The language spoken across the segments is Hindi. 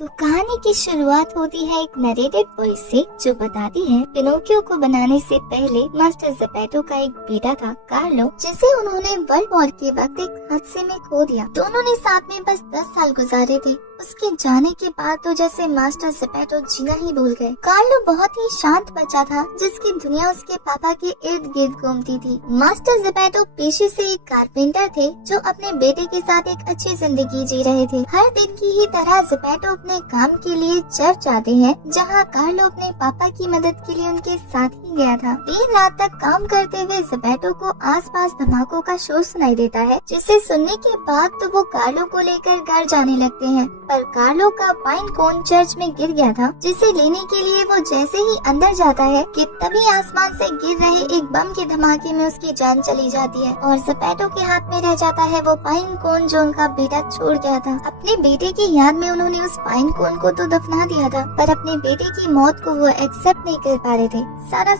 तो कहानी की शुरुआत होती है एक नरेटेड वॉइस से जो बताती है पिनोकियो को बनाने से पहले मास्टर ज़ेपेटो का एक बेटा था कार्लो, जिसे उन्होंने वर्ल्ड वॉर के वक्त एक हादसे में खो दिया। दोनों ने साथ में बस 10 साल गुजारे थे। उसके जाने के बाद तो जैसे मास्टर ज़ेपेटो जीना ही भूल गए। कार्लो बहुत ही शांत बच्चा था जिसकी दुनिया उसके पापा के इर्द गिर्द घूमती थी। मास्टर ज़ेपेटो पेशे से एक कारपेंटर थे जो अपने बेटे के साथ एक अच्छी जिंदगी जी रहे थे। हर दिन की ही तरह ज़ेपेटो अपने काम के लिए चर्च जाते हैं, जहाँ कार्लो अपने पापा की मदद के लिए उनके साथ ही गया था। देर रात तक काम करते हुए ज़ेपेटो को आसपास धमाकों का शोर सुनाई देता है, जिसे सुनने के बाद तो वो कार्लो को लेकर घर जाने लगते हैं। पर कार्लो का पाइन कोन चर्च में गिर गया था, जिसे लेने के लिए वो जैसे ही अंदर जाता है कि तभी आसमान से गिर रहे एक बम के धमाके में उसकी जान चली जाती है और ज़ेपेटो के हाथ में रह जाता है वो पाइन कोन जो उनका बेटा छोड़ गया था। अपने बेटे की याद में उन्होंने उस पाइन कोन को तो दफना दिया था, पर अपने बेटे की मौत को वो एक्सेप्ट नहीं कर पा रहे थे।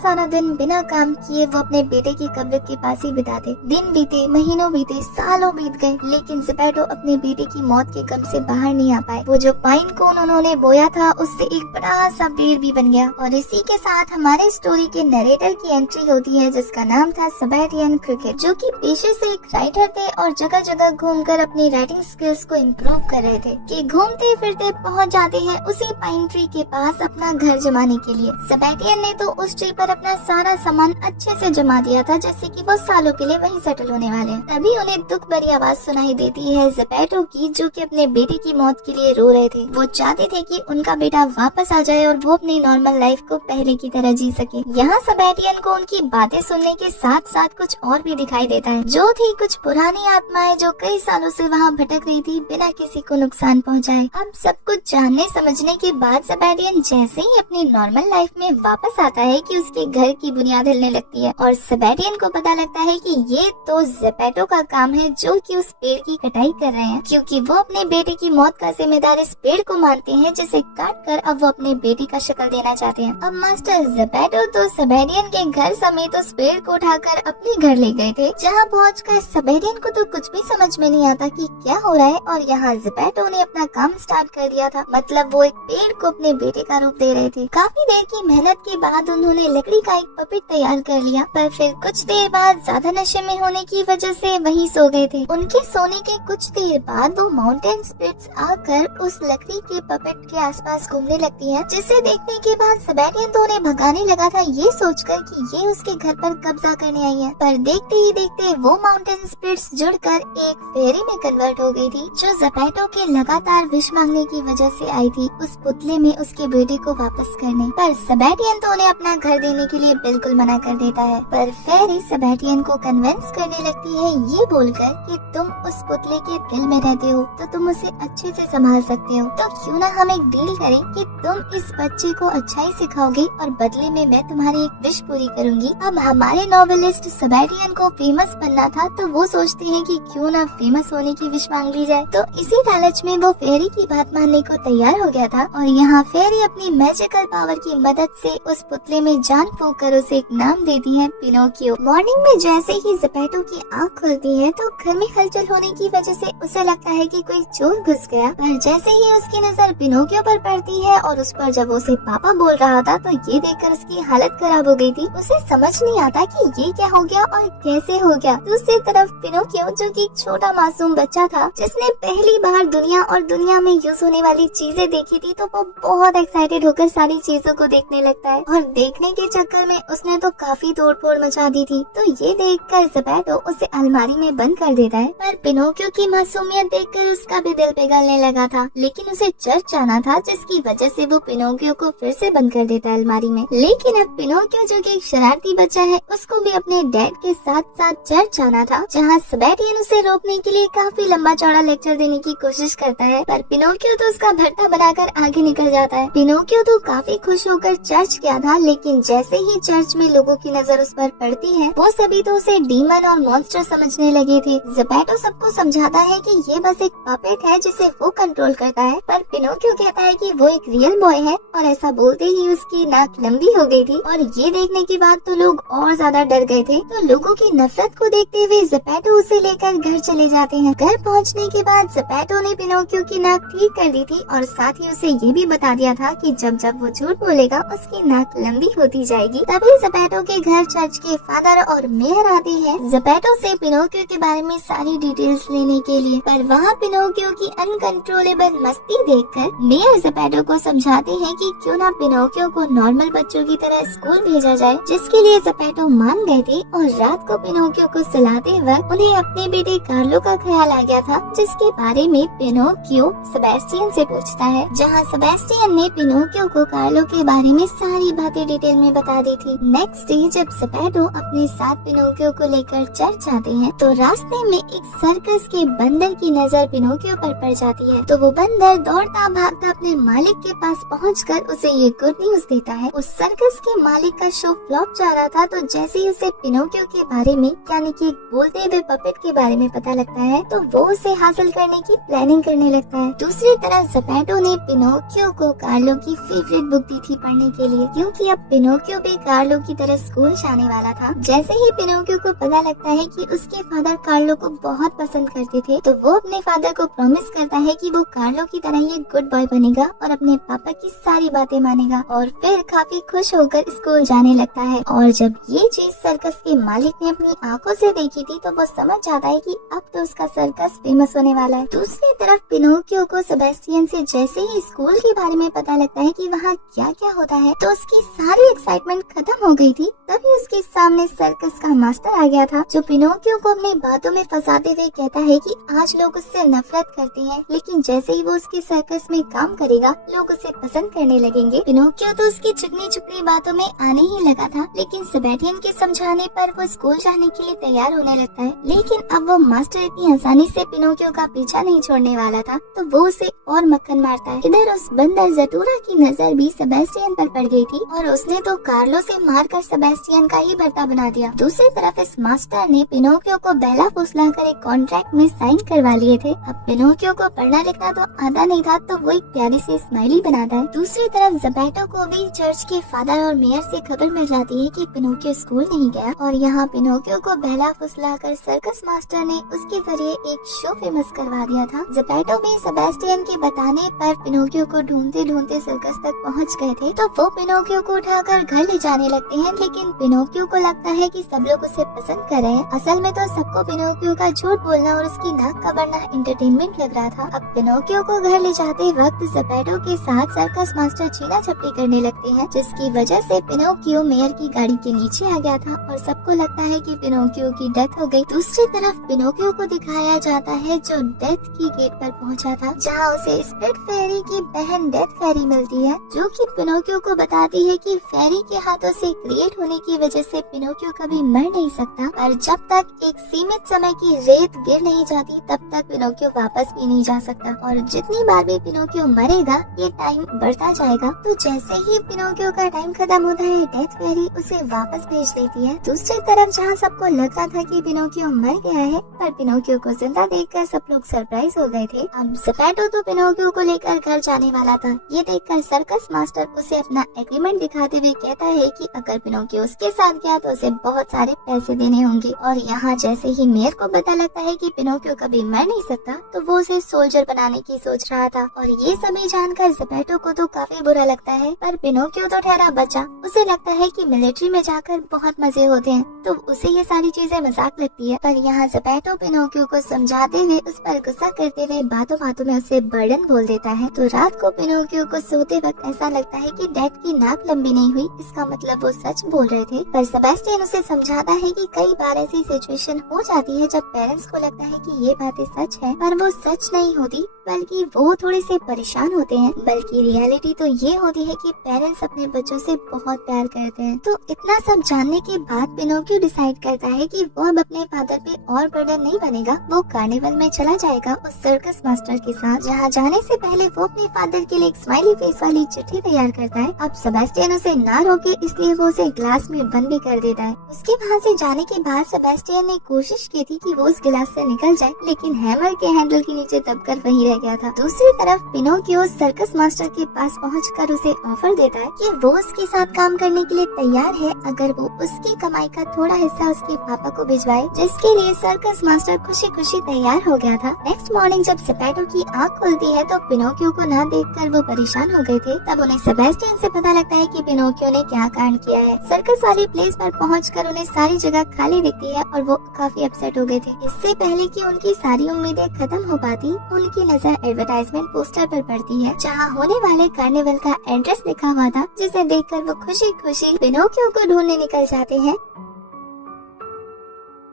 सारा दिन बिना काम किए वो अपने बेटे की कब्र के पास ही बिताते। दिन बीते, महीनों बीते, सालों बीत गए, लेकिन ज़ेपेटो अपने बेटे की मौत के गम से बाहर नहीं आ पाए। वो जो पाइन कोन उन्होंने बोया था उससे एक बड़ा सा पेड़ भी बन गया। और इसी के साथ हमारे स्टोरी के नरेटर की एंट्री होती है, जिसका नाम था सेबेस्टियन क्रिकेट, जो कि पेशे से एक राइटर थे और जगह जगह घूमकर अपनी राइटिंग स्किल्स को इम्प्रूव कर रहे थे। कि घूमते फिरते पहुंच जाते हैं उसी पाइन ट्री के पास अपना घर जमाने के लिए। सेबेस्टियन ने तो उस ट्री पर अपना सारा सामान अच्छे से जमा दिया था, जैसे कि वो सालों के लिए वहीं सेटल होने वाले हैं। तभी उन्हें दुख भरी आवाज सुनाई देती है ज़ेपेटो की, जो कि अपने बेटे की मौत के लिए रो रहे थे। वो चाहते थे कि उनका बेटा वापस आ जाए और वो अपनी नॉर्मल लाइफ को पहले की तरह जी सके। यहाँ सेबेस्टियन को उनकी बातें सुनने के साथ साथ कुछ और भी दिखाई देता है, जो थी कुछ पुरानी आत्माएं जो कई सालों से वहाँ भटक रही थी बिना किसी को नुकसान पहुँचाए। अब सब कुछ जानने समझने के बाद सेबेस्टियन जैसे ही अपनी नॉर्मल लाइफ में वापस आता है कि उसके घर की बुनियाद हिलने लगती है और सेबेस्टियन को पता लगता है कि ये तो ज़ेपेटो का काम है जो कि उस पेड़ की कटाई कर रहे हैं, क्योंकि वो अपने बेटे की मौत का जिम्मेदार इस पेड़ को मानते हैं, जिसे काट कर अब वो अपने बेटे का शक्ल देना चाहते हैं। अब मास्टर ज़ेपेटो तो सेबेस्टियन के घर समेत उस पेड़ को उठाकर अपने घर ले गए थे, जहाँ पहुंचकर सेबेस्टियन को तो कुछ भी समझ में नहीं आता कि क्या हो रहा है। और यहाँ ज़ेपेटो ने अपना काम स्टार्ट कर दिया था, मतलब वो एक पेड़ को अपने बेटे का रूप दे रहे थे। काफी देर की मेहनत के बाद उन्होंने लकड़ी का एक पपेट तैयार कर लिया, पर फिर कुछ देर बाद ज्यादा नशे में होने की वजह से वहीं सो गए थे। उनके सोने के कुछ देर बाद वो माउंटेन स्पिरिट्स आकर उस लकड़ी के पपेट के आसपास घूमने लगती हैं, जिसे देखने के बाद सेबेस्टियन तो उन्हें भगाने लगा था, ये सोचकर कि ये उसके घर पर कब्जा करने आई है। पर देखते ही देखते वो माउंटेन स्पिरिट्स जुड़कर एक फेरी में कन्वर्ट हो गई थी, जो ज़ेपेटो के लगातार विश मांगने की वजह से आई थी उस पुतले में उसके बेटे को वापस करने। पर सेबेस्टियन तो उन्हें अपना घर देने के लिए बिल्कुल मना कर देता है। पर फेरी सेबेस्टियन को कन्विंस करने लगती है ये बोलकर कि तुम उस पुतले के दिल में रहते हो तो तुम उसे अच्छे से संभाल सकते हो, तो क्यों ना हम एक डील करें कि तुम इस बच्चे को अच्छाई सिखाओगे और बदले में मैं तुम्हारी एक विश पूरी करूंगी। अब हमारे नॉवेलिस्ट सेबेस्टियन को फेमस बनना था, तो वो सोचते हैं कि क्यों ना फेमस होने की विश मांग ली जाए। तो इसी लालच में वो फेरी की बात मानने को तैयार हो गया था और यहाँ फेरी अपनी मैजिकल पावर की मदद से उस पुतले में जान फूंक कर उसे एक नाम देती है, पिनोकियो। मॉर्निंग में जैसे ही ज़ेपेटो की आँख खुलती है तो घर में हलचल होने की वजह से उसे लगता है कि कोई चोर घुस गया। पर जैसे ही उसकी नजर पिनोकियो पर पड़ती है और उस पर जब उसे पापा बोल रहा था, तो ये देखकर उसकी हालत खराब हो गई थी। उसे समझ नहीं आता कि ये क्या हो गया और कैसे हो गया। दूसरी तरफ पिनोकियो, जो कि एक छोटा मासूम बच्चा था जिसने पहली बार दुनिया और दुनिया में यूज होने वाली चीजें देखी थी, तो वो बहुत एक्साइटेड होकर सारी चीजों को देखने लगता है और देखने के चक्कर में उसने तो काफी तोड़फोड़ मचा दी थी। तो ये देखकर ज़ेपेटो उसे अलमारी में बंद कर देता है। पर पिनोकियो की मासूमियत देखकर उसका भी दिल पिघलने लगा था, लेकिन उसे चर्च जाना था, जिसकी वजह से वो पिनोकियो को फिर से बंद कर देता है अलमारी में। लेकिन अब पिनोकियो, जो कि एक शरारती बच्चा है, उसको भी अपने डैड के साथ साथ चर्च जाना था, जहाँ सेबेस्टियन उसे रोकने के लिए काफी लंबा चौड़ा लेक्चर देने की कोशिश करता है। पर पिनोकियो तो उसका भरता बनाकर आगे निकल जाता है। पिनोकियो तो काफी खुश होकर चर्च गया था, लेकिन जैसे ही चर्च में लोगों की नजर उस पर पड़ती है, वो सभी तो उसे डीमन और मॉन्स्टर समझने लगे थे। ज़ेपेटो सबको समझाता है कि ये बस एक पपेट है जिसे वो कंट्रोल करता है, पर पिनोकियो कहता है कि वो एक रियल बॉय है और ऐसा बोलते ही उसकी नाक लंबी हो गई थी। और ये देखने के बाद तो लोग और ज्यादा डर गए थे। तो लोगों की नफरत को देखते हुए ज़ेपेटो उसे लेकर घर चले जाते हैं। घर पहुंचने के बाद ज़ेपेटो ने पिनोकियो की नाक ठीक कर दी थी और साथ ही उसे ये भी बता दिया था कि जब जब वो झूठ बोलेगा उसकी नाक लंबी होती जाएगी। तभी ज़ेपेटो के घर चर्च के फादर और मेयर आते हैं ज़ेपेटो से पिनोकियो के बारे में सारी डिटेल्स लेने के लिए। पर वहाँ पिनोकियो की अनकंट्रोलेबल मस्ती देखकर मेयर ज़ेपेटो को समझाते हैं कि क्यों ना पिनोकियो को नॉर्मल बच्चों की तरह स्कूल भेजा जाए, जिसके लिए ज़ेपेटो मान गए थे। और रात को पिनोकियो को सुलाते वक्त उन्हें अपने बेटे कार्लो का ख्याल आ गया था, जिसके बारे में पिनोकियो सेबेस्टियन से पूछता है, जहाँ सेबेस्टियन ने पिनोकियो को कार्लो के बारे में सारी बातें डिटेल में बता दी थी। नेक्स्ट डे जब ज़ेपेटो अपने साथ पिनोकियो को लेकर चर्च आते हैं तो रास्ते में एक सर्कस के बंदर की नजर पिनोकियो पर पड़ जाती है। तो वो बंदर दौड़ता भागता अपने मालिक के पास पहुंचकर उसे ये गुड न्यूज देता है। उस सर्कस के मालिक का शो फ्लॉप जा रहा था, तो जैसे ही उसे पिनोकियो के बारे में यानी कि बोलते हुए पपेट के बारे में पता लगता है तो वो उसे हासिल करने की प्लानिंग करने लगता है। दूसरी तरफ ज़ेपेटो ने पिनोकियो को कार्लो की फेवरेट बुक दी थी पढ़ने के लिए, क्योंकि अब पिनोकियो भी कार्लो की तरह स्कूल जाने वाला था। जैसे ही पिनोकियो को पता लगता है कि उसके फादर कार्लो को बहुत पसंद करते थे, तो वो अपने फादर को प्रॉमिस करता है कि वो कार्लो की तरह ही गुड बॉय बनेगा और अपने पापा की सारी बातें मानेगा। और फिर काफी खुश होकर स्कूल जाने लगता है। और जब ये चीज सर्कस के मालिक ने अपनी आंखों से देखी थी तो वो समझ जाता है कि अब तो उसका सर्कस फेमस होने वाला है। दूसरी तरफ पिनोकियो को सेबेस्टियन से जैसे ही स्कूल के बारे में पता लगता है कि वहाँ क्या क्या होता है, तो उसकी सारी एक्साइटमेंट खत्म हो गई थी। तभी उसके सामने सर्कस का मास्टर आ गया था, जो पिनोकियो को अपनी बातों में फंसाते हुए कहता है कि आज लोग उससे नफरत करते हैं, लेकिन जैसे ही वो उसके सर्कस में काम करेगा लोग उसे पसंद करने लगेंगे। पिनोकियो तो उसकी चिकनी चुपड़ी बातों में आने ही लगा था, लेकिन सेबेस्टियन के समझाने पर वो स्कूल जाने के लिए तैयार होने लगता है। लेकिन अब वो मास्टर इतनी आसानी से पिनोकियो का पीछा नहीं छोड़ने वाला था, तो वो उसे और मक्खन मारता है। इधर उस बंदर ज़ेटूरा की नजर भी सेबेस्टियन पर पड़ गई थी और उसने तो कार्लो से मारकर सेबेस्टियन का ही भर्ता बना दिया। दूसरी तरफ इस मास्टर ने पिनोकियो को बहला फुसलाकर एक कॉन्ट्रैक्ट में साइन करवा लिए थे। अब पिनोकियो को पढ़ना लिखना तो आता नहीं था, तो वो एक प्यारी सी स्माइली बनाता है। दूसरी तरफ ज़ेपेटो को भी चर्च के फादर और मेयर से खबर मिल जाती है कि पिनोकियो स्कूल नहीं गया, और यहाँ पिनोकियो को बहला फुसलाकर सर्कस मास्टर ने उसके जरिए एक शो फेमस करवा दिया था। ज़ेपेटो भी सेबेस्टियन के बताने पर पिनोकियो को ढूंढते ढूंढते सर्कस तक पहुँच गए थे, तो वो पिनोकियो को उठाकर घर ले जाने लगते हैं। लेकिन पिनोकियो को लगता है कि सब लोग उसे पसंद कर रहे हैं। असल में तो सबको पिनोकियो का झूठ बोलना और उसकी नाक का बढ़ना एंटरटेनमेंट लग रहा था। अब पिनोकियो को घर ले जाते वक्त ज़ेपेटो के साथ सर्कस मास्टर छीना झपटी करने लगते हैं, जिसकी वजह से पिनोकियो मेयर की गाड़ी के नीचे आ गया था और सबको लगता है कि पिनोकियो की डेथ हो गई। दूसरी तरफ पिनोकियो को दिखाया जाता है जो डेथ की गेट पर पहुंचा था, जहां उसे स्प्लिट फेरी की बहन डेथ फेरी मिलती है, जो कि पिनोकियो को बताती है कि फेरी के हाथों से क्रिएट होने की वजह से पिनोकियो कभी मर नहीं सकता, और जब तक एक सीमित समय की रेत गिर नहीं जाती तब तक पिनोकियो वापस भी नहीं जा सकता। और जितनी बार भी पिनोकियो मरेगा ये टाइम बढ़ता जाएगा। तो जैसे ही पिनोकियो का टाइम खत्म होता है, डेथ फेरी उसे वापस भेज देती है। दूसरी तरफ जहाँ सबको लगता था कि पिनोकियो मर गया है, पर पिनोकियो को जिंदा देखकर सब लोग सरप्राइज हो गए थे। अब ज़ेपेटो तो पिनोकियो को लेकर घर जाने वाला था। ये देखकर सर्कस मास्टर उसे अपना एग्रीमेंट दिखाते हुए कहता है कि अगर पिनोकियो उसके साथ गया तो उसे बहुत सारे पैसे देने होंगे। और यहाँ जैसे ही मेयर को पता लगता है कि पिनोकियो कभी मर नहीं सकता, तो वो उसे सोल्जर बनाने की सोच रहा था। और ये सभी जानकर ज़ेपेटो को तो काफी बुरा लगता है, पर पिनोकियो तो ठहरा बचा। उसे लगता है कि मिलिट्री में जाकर बहुत मजे होते हैं, तो उसे ये सारी चीजें मजाक लगती है। पर यहाँ ज़ेपेटो पिनोकियो को समझाते हुए उस पर गुस्सा करते हुए बातों बातों में उसे बर्डन बोल देता है। तो रात को पिनोकियो को सोते वक्त ऐसा लगता है कि डैड की नाक लंबी नहीं हुई, इसका मतलब वो सच बोल रहे थे। पर सेबेस्टियन उसे समझाता है कि कई बार ऐसी सिचुएशन हो जाती है जब पेरेंट्स को लगता है कि ये बातें सच है, पर वो सच नहीं होती, बल्कि वो थोड़े से परेशान होते हैं। बल्कि रियलिटी तो ये होती है कि पेरेंट्स अपने बच्चों से बहुत प्यार करते हैं। तो इतना सब जानने के बाद पिनोकियो डिसाइड करता है कि वो अब अपने फादर पे और बर्डन नहीं बनेगा। वो कार्निवल में चला जाएगा उस सर्कस मास्टर के साथ, जहाँ जाने से पहले वो अपने फादर के लिए एक स्माइली फेस वाली चिट्ठी तैयार करता है। अब सेबेस्टियन उसे ना रोके, इसलिए वो उसे ग्लास में बंद भी कर देता है। उसके वहाँ से जाने के बाद सेबेस्टियन ने कोशिश की थी कि वो उस गिलास से निकल जाए, लेकिन हैमर के हैंडल के नीचे दबकर वहीं रह गया था। दूसरी तरफ पिनोकियो सर्कस मास्टर के पास पहुंचकर उसे ऑफर देता है कि वो उसके साथ काम करने के लिए तैयार है, अगर वो उसकी कमाई का थोड़ा हिस्सा उसके पापा को भिजवाए, जिसके लिए सर्कस मास्टर खुशी खुशी तैयार हो गया था। नेक्स्ट मॉर्निंग जब ज़ेपेटो की आँख खुलती है तो पिनोकियो को ना देखकर वो परेशान हो गए थे। तब उन्हें सेबेस्टियन से पता लगता है कि पिनोकियो ने क्या कांड किया है। सर्कस वाली प्लेस पर पहुंचकर उन्हें सारी जगह खाली दिखती है और वो काफी अपसेट हो गए थे। इससे पहले कि उनकी सारी उम्मीदें खत्म हो पाती, उनकी नजर एडवर्टाइजमेंट पोस्टर पर पड़ती है जहाँ होने वाले कार्निवल का एड्रेस लिखा हुआ था, जिसे देखकर वो खुशी खुशी पिनोकियो को ढूंढने निकल जाते हैं।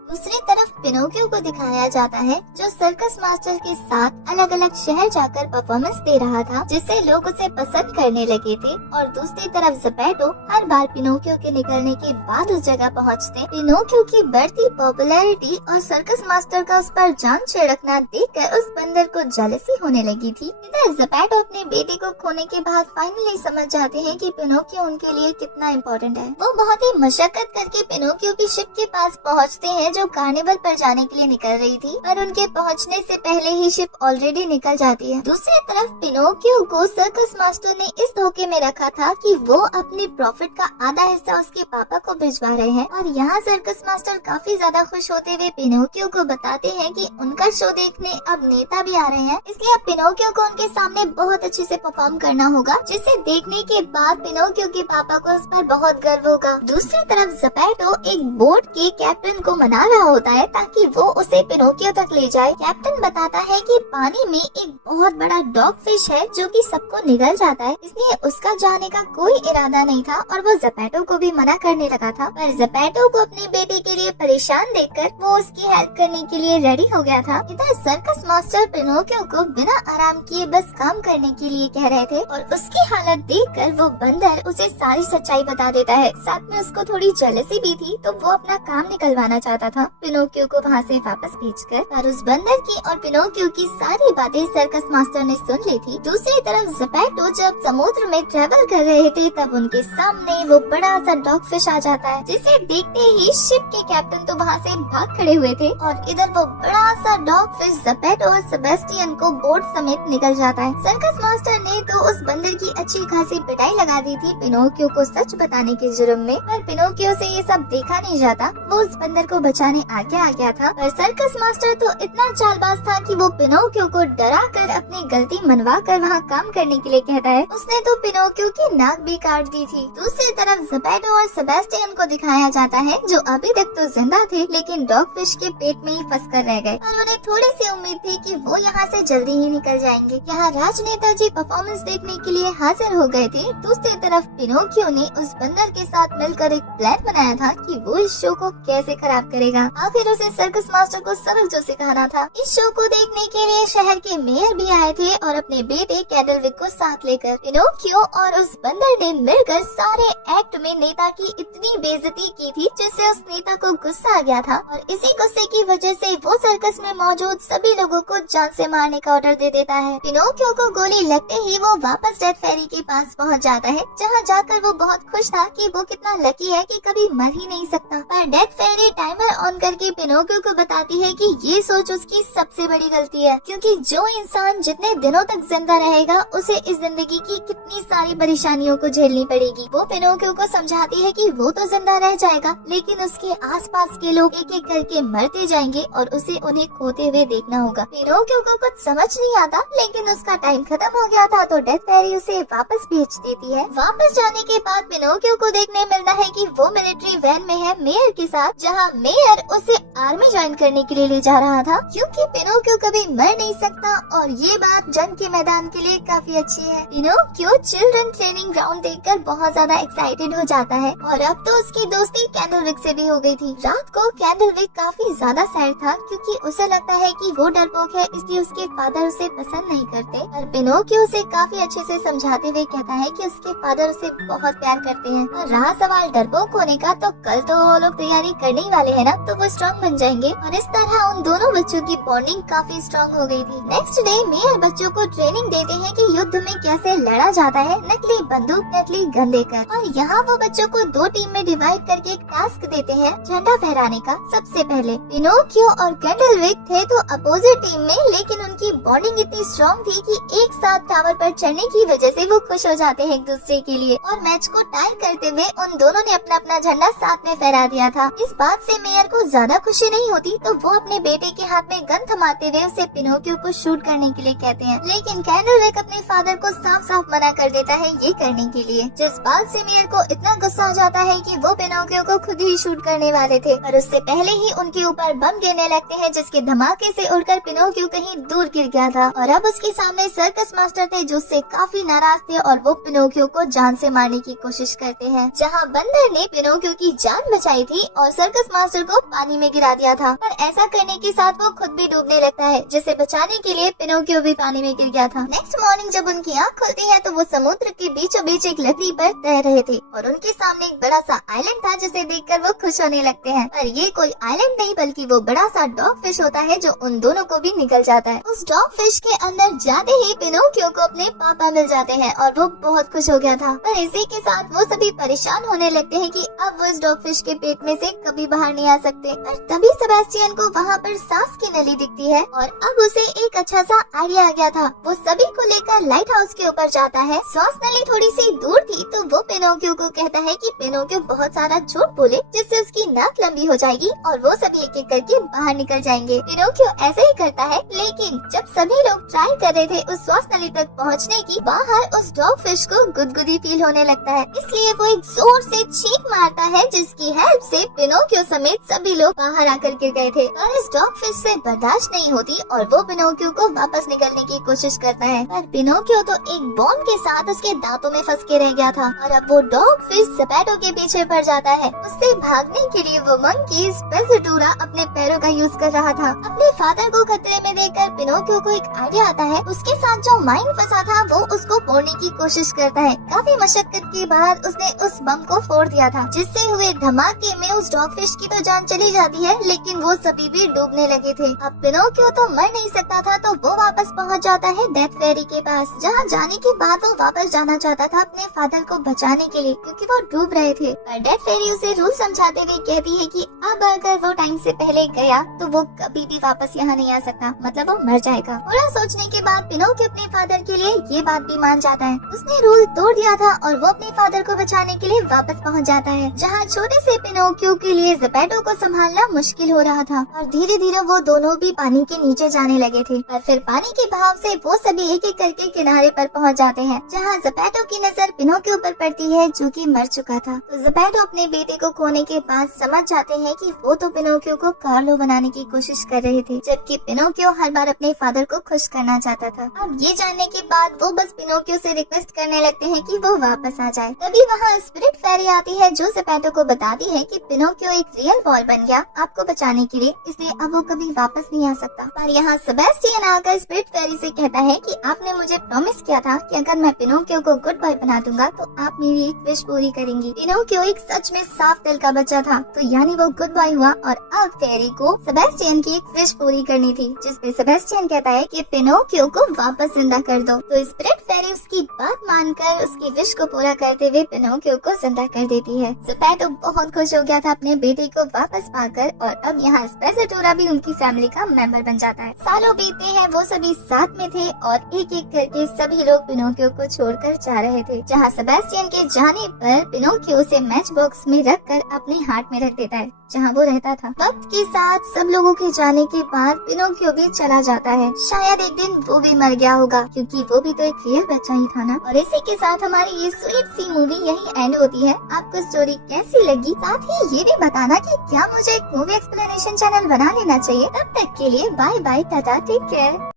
दूसरी तरफ पिनोकियो को दिखाया जाता है जो सर्कस मास्टर के साथ अलग अलग शहर जाकर परफॉर्मेंस दे रहा था, जिससे लोग उसे पसंद करने लगे थे। और दूसरी तरफ ज़ेपेटो हर बार पिनोकियो के निकलने के बाद उस जगह पहुंचते। पिनोकियो की बढ़ती पॉपुलैरिटी और सर्कस मास्टर का उस पर जान छिड़कना देखकर उस बंदर को जेलसी होने लगी थी। इधर ज़ेपेटो अपने बेटे को खोने के बाद फाइनली समझ जाते हैं कि पिनोकियो उनके लिए कितना इम्पोर्टेंट है। वो बहुत ही मशक्कत करके पिनोकियो की शिप के पास पहुँचते हैं जो कार्निवल पर जाने के लिए निकल रही थी, पर उनके पहुंचने से पहले ही शिप ऑलरेडी निकल जाती है। दूसरी तरफ पिनोकियो को सर्कस मास्टर ने इस धोखे में रखा था कि वो अपनी प्रॉफिट का आधा हिस्सा उसके पापा को भिजवा रहे हैं। और यहाँ सर्कस मास्टर काफी ज्यादा खुश होते हुए पिनोकियो को बताते हैं कि उनका शो देखने अब नेता भी आ रहे हैं, इसलिए अब पिनोकियो को उनके सामने बहुत अच्छे से परफॉर्म करना होगा, जिसे देखने के बाद पिनोकियो के पापा को उस पर बहुत गर्व होगा। दूसरी तरफ ज़ेपेटो एक बोट के कैप्टन को मना रहा होता है ताकि वो उसे पिनोकियो तक ले जाए। कैप्टन बताता है कि पानी में एक बहुत बड़ा डॉग फिश है जो कि सबको निगल जाता है, इसलिए उसका जाने का कोई इरादा नहीं था और वो ज़ेपेटो को भी मना करने लगा था। पर ज़ेपेटो को अपने बेटे के लिए परेशान देखकर वो उसकी हेल्प करने के लिए रेडी हो गया था। इधर सर्कस मास्टर पिनोकियो को बिना आराम किए बस काम करने के लिए कह रहे थे और उसकी हालत देखकर वो बंदर उसे सारी सच्चाई बता देता है। साथ में उसको थोड़ी जेलसी भी थी, तो वो अपना काम निकलवाना चाहता था पिनोकियो को वहाँ से वापस भेजकर। पर उस बंदर की और पिनोकियो की सारी बातें सर्कस मास्टर ने सुन ली थी। दूसरी तरफ ज़ेपेटो जब समुद्र में ट्रेवल कर रहे थे तब उनके सामने वो बड़ा सा डॉग फिश आ जाता है, जिसे देखते ही शिप के कैप्टन तो वहाँ से भाग खड़े हुए थे और इधर वो बड़ा सा डॉग फिश ज़ेपेटो और सेबेस्टियन को बोट समेत निकल जाता है। सर्कस मास्टर ने तो उस बंदर की अच्छी खासी पिटाई लगा दी थी पिनोकियो को सच बताने के जुर्म में, पर पिनोकियो से ये सब देखा नहीं जाता। वो उस बंदर को बचाने आगे आ गया था, पर सर्कस मास्टर तो इतना चालबाज था कि वो पिनोकियो को डरा कर अपनी गलती मनवा कर वहाँ काम करने के लिए कहता है। उसने तो पिनोकियो की नाक भी काट दी थी। दूसरी तरफ ज़ेपेटो और सेबेस्टियन को दिखाया जाता है जो अभी तक तो जिंदा थे, लेकिन डॉग फिश के पेट में ही फंस कर रह गए और उन्हें थोड़ी सी उम्मीद थी कि वो यहाँ से जल्दी ही निकल जाएंगे। यहाँ राजनेता जी परफॉर्मेंस देखने के लिए हाजिर हो गए थे। दूसरी तरफ पिनोकियो ने उस बंदर के साथ मिलकर एक प्लान बनाया था कि वो इस शो को कैसे खराब करेगा। आखिर उसे सर्कस मास्टर को सबक जो सिखाना था। इस शो को देखने के लिए शहर के मेयर भी आए थे और अपने बेटे कैडलविक को साथ लेकर। पिनोकियो और उस बंदर ने मिलकर सारे एक्ट में नेता की इतनी बेइज्जती की थी जिससे उस नेता को गुस्सा आ गया था और इसी गुस्से की वजह से वो सर्कस में मौजूद सभी लोगों को जान से मारने का ऑर्डर दे देता है। पिनोकियो को गोली लगते ही वो वापस डेथ फेरी के पास पहुंच जाता है, जहां जाकर वो बहुत खुश था कि वो कितना लकी है कि कभी मर ही नहीं सकता। पर डेथ फेरी टाइमर ऑन करके पिनोकियो को बताती है कि ये सोच उसकी सबसे बड़ी गलती है, क्योंकि जो इंसान जितने दिनों तक जिंदा रहेगा उसे इस जिंदगी की कितनी सारी परेशानियों को झेलनी पड़ेगी। वो पिनोकियो को समझाती है कि वो तो जिंदा रह जाएगा, लेकिन उसके आसपास के लोग एक एक करके मरते जाएंगे और उसे उन्हें खोते हुए देखना होगा। पिनोकियो को कुछ समझ नहीं आता, लेकिन उसका टाइम खत्म हो गया था तो डेथ फेरी उसे वापस भेज देती है। वापस जाने के बाद पिनोकियो को देखने मिलता है कि वो मिलिट्री वैन में है मेयर के साथ, जहाँ मेयर उसे आर्मी ज्वाइन करने के लिए ले जा रहा था, क्योंकि पिनोकियो कभी मर नहीं सकता और ये बात जंग के मैदान के लिए काफी अच्छी है। पिनोकियो चिल्ड्रन ट्रेनिंग ग्राउंड देखकर बहुत ज्यादा एक्साइटेड हो जाता है और अब तो उसकी दोस्ती कैंडलविक से भी हो गई थी। रात को कैंडलविक काफी ज्यादा सैड था, क्योंकि उसे लगता है कि वो डरपोक है, इसलिए उसके फादर उसे पसंद नहीं करते। और पिनोकियो उसे काफी अच्छे से समझाते हुए कहता है कि उसके फादर उसे बहुत प्यार करते हैं। और रहा सवाल डरपोक होने का, तो कल तो वो लोग तैयारी करने ही वाले हैं ना, तो वो स्ट्रॉन्ग बन जाएंगे। और इस तरह उन दोनों बच्चों की बॉन्डिंग काफी स्ट्रॉन्ग हो गई थी। नेक्स्ट डे मेयर बच्चों को ट्रेनिंग देते हैं कि युद्ध में कैसे लड़ा जाता है, नकली बंदूक नकली गन देकर। और यहाँ वो बच्चों को दो टीम में डिवाइड करके एक टास्क देते हैं झंडा फहराने का। सबसे पहले पिनोकियो और कैंडलविक थे तो अपोजिट टीम में, लेकिन उनकी बॉन्डिंग इतनी स्ट्रॉन्ग थी कि एक साथ टावर पर चढ़ने की वजह से वो खुश हो जाते हैं एक दूसरे के लिए। और मैच को टाई करते हुए उन दोनों ने अपना अपना झंडा साथ में फहरा दिया था। इस बात से मेयर को ज्यादा खुशी नहीं होती तो वो अपने बेटे के हाथ में गन थमाते हुए उसे पिनोकियो को शूट करने के लिए कहते हैं, लेकिन कैंडलविक अपने फादर को साफ साफ मना कर देता है ये करने के लिए, जिस बात से मेयर को इतना गुस्सा आ जाता है कि वो पिनोकियो को खुद ही शूट करने वाले थे, पर उससे पहले ही उनके ऊपर बम गिरने लगते हैं, जिसके धमाके से उड़कर पिनोकियो कहीं दूर गिर गया था। और अब उसके सामने सर्कस मास्टर थे जो उससे काफी नाराज थे और वो पिनोकियो को जान से मारने की कोशिश करते हैं। जहाँ बंदर ने पिनोकियो की जान बचाई थी और सर्कस मास्टर को पानी में गिरा दिया था, पर ऐसा करने के साथ वो खुद भी डूबने लगता है, जिसे बचाने के लिए पिनोकियो भी पानी में गिर गया था। नेक्स्ट मॉर्निंग जब उनकी आँख खुलती है तो वो समुद्र के बीचों बीच एक लकड़ी पर तैर रहे थे और उनके सामने एक बड़ा सा आइलैंड था, जिसे देखकर वो खुश होने लगते हैं। पर ये कोई आइलैंड नहीं बल्कि वो बड़ा सा डॉग फिश होता है जो उन दोनों को भी निकल जाता है। उस डॉग फिश के अंदर जाते ही पिनोकियो को अपने पापा मिल जाते हैं और वो बहुत खुश हो गया था। पर इसी के साथ वो सभी परेशान होने लगते हैं कि अब वो इस डॉग फिश के पेट में से कभी बाहर नहीं आ सकते। पर तभी सेबेस्टियन को वहाँ पर सांस की नली दिखती है और अब उसे एक अच्छा सा आइडिया आ गया था। वो सभी को लेकर लाइट हाउस के ऊपर जाता है। सांस नली थोड़ी सी दूर थी तो वो पिनोकियो को कहता है कि पिनोकियो बहुत सारा झूठ बोले जिससे उसकी नाक लंबी हो जाएगी और वो सभी एक एक करके बाहर निकल जाएंगे। पिनोकियो ऐसे ही करता है, लेकिन जब सभी लोग ट्राई कर रहे थे उस सांस नली तक पहुँचने की, बाहर उस डॉग फिश को गुदगुदी फील होने लगता है, इसलिए वो एक जोर से चीख मारता है, जिसकी हेल्प से पिनोकियो समेत सभी लोग बाहर आकर गिर गए थे। और इस डॉग फिश से बर्दाश्त नहीं होती और वो पिनोकियो को वापस निकलने की कोशिश करता है, पर पिनोकियो तो एक बॉम्ब के साथ उसके दांतों में फंस के रह गया था। और अब वो डॉग फिश ज़ेपेटो के पीछे पड़ जाता है। उससे भागने के लिए वो मंकी स्पेज़ाटोरा अपने पैरों का यूज कर रहा था। अपने फादर को खतरे में देखकर पिनोकियो को एक आइडिया आता है। उसके साथ जो माइन फंसा था वो उसको फोड़ने की कोशिश करता है। काफी मशक्कत के बाद उसने उस बम को फोड़ दिया था, जिससे हुए धमाके में उस डॉग फिश की तो जान चली जाती है, लेकिन वो सभी भी डूबने लगे थे। अब पिनोकियो तो मर नहीं सकता था तो वो वापस पहुंच जाता है डेथ फेरी के पास, जहां जाने के बाद वो वापस जाना चाहता था अपने फादर को बचाने के लिए, क्योंकि वो डूब रहे थे। पर डेथ फेरी उसे रूल समझाते हुए कहती है कि अब अगर वो टाइम से पहले गया तो वो कभी भी वापस यहाँ नहीं आ सकता, मतलब वो मर जाएगा। थोड़ा सोचने के बाद पिनोकियो अपने फादर के लिए ये बात भी मान जाता है। उसने रूल तोड़ दिया था और वो अपने फादर को बचाने के लिए वापस पहुँच जाता है, जहाँ छोटे से पिनोकियो के लिए ज़ेपेटो को संभालना मुश्किल हो रहा था और धीरे धीरे वो दोनों भी पानी के नीचे जाने लगे थे। पर फिर पानी के बहाव से वो सभी एक एक करके किनारे पर पहुंच जाते हैं, जहां ज़ेपेटो की नजर पिनोकियो पर पड़ती है जो कि मर चुका था। तो ज़ेपेटो अपने बेटे को खोने के बाद समझ जाते हैं कि वो तो पिनोकियो को कार्लो बनाने की कोशिश कर रहे थे, जबकि पिनोकियो हर बार अपने फादर को खुश करना चाहता था। अब ये जानने के बाद वो बस पिनोकियो से रिक्वेस्ट करने लगते हैं कि वो वापस आ जाए। तभी वहाँ स्पिरिट फेरी आती है जो ज़ेपेटो को बताती है कि पिनोकियो एक रियल बॉल बन गया आपको बचाने के लिए, इसलिए अब वो कभी वापस नहीं आ सकता। पर यहाँ सेबेस्टियन आकर स्पिरिट फेरी से कहता है कि आपने मुझे प्रॉमिस किया था कि अगर मैं पिनोकियो को गुड बॉय बना दूंगा तो आप मेरी एक विश पूरी करेंगी। पिनोकियो एक सच में साफ दिल का बच्चा था, तो यानी वो गुड बॉय हुआ और अब फेरी को सेबेस्टियन की एक विश पूरी करनी थी, जिसपे सेबेस्टियन कहता है कि पिनोकियो को वापस जिंदा कर दो। तो स्पिरिट फेरी उसकी बात मानकर उसकी विश को पूरा करते हुए पिनोकियो को जिंदा कर देती है। ज़ेपेटो बहुत खुश हो गया था अपने बेटे को वापस पाकर और अब यहाँ स्पेज़ाटोरा भी उनकी फैमिली का मेंबर बन जाता है। सालों बीतते हैं, वो सभी साथ में थे और एक एक करके सभी लोग पिनोकियो को छोड़कर जा रहे थे, जहाँ सेबेस्टियन के जाने पर पिनोकियो उसे मैच बॉक्स में रखकर अपने हाथ में रख देता है जहाँ वो रहता था। वक्त के साथ सब लोगों के जाने के बाद पिनोकियो भी चला जाता है। शायद एक दिन वो भी मर गया होगा, क्योंकि वो भी तो एक रियल बच्चा ही था ना। और इसी के साथ हमारी ये स्वीट सी मूवी यही एंड होती है। आपको स्टोरी कैसी लगी, साथ ही ये भी बताना कि क्या मुझे एक मूवी एक्सप्लेनेशन चैनल बना लेना चाहिए। तब तक के लिए bye bye, tata, take care.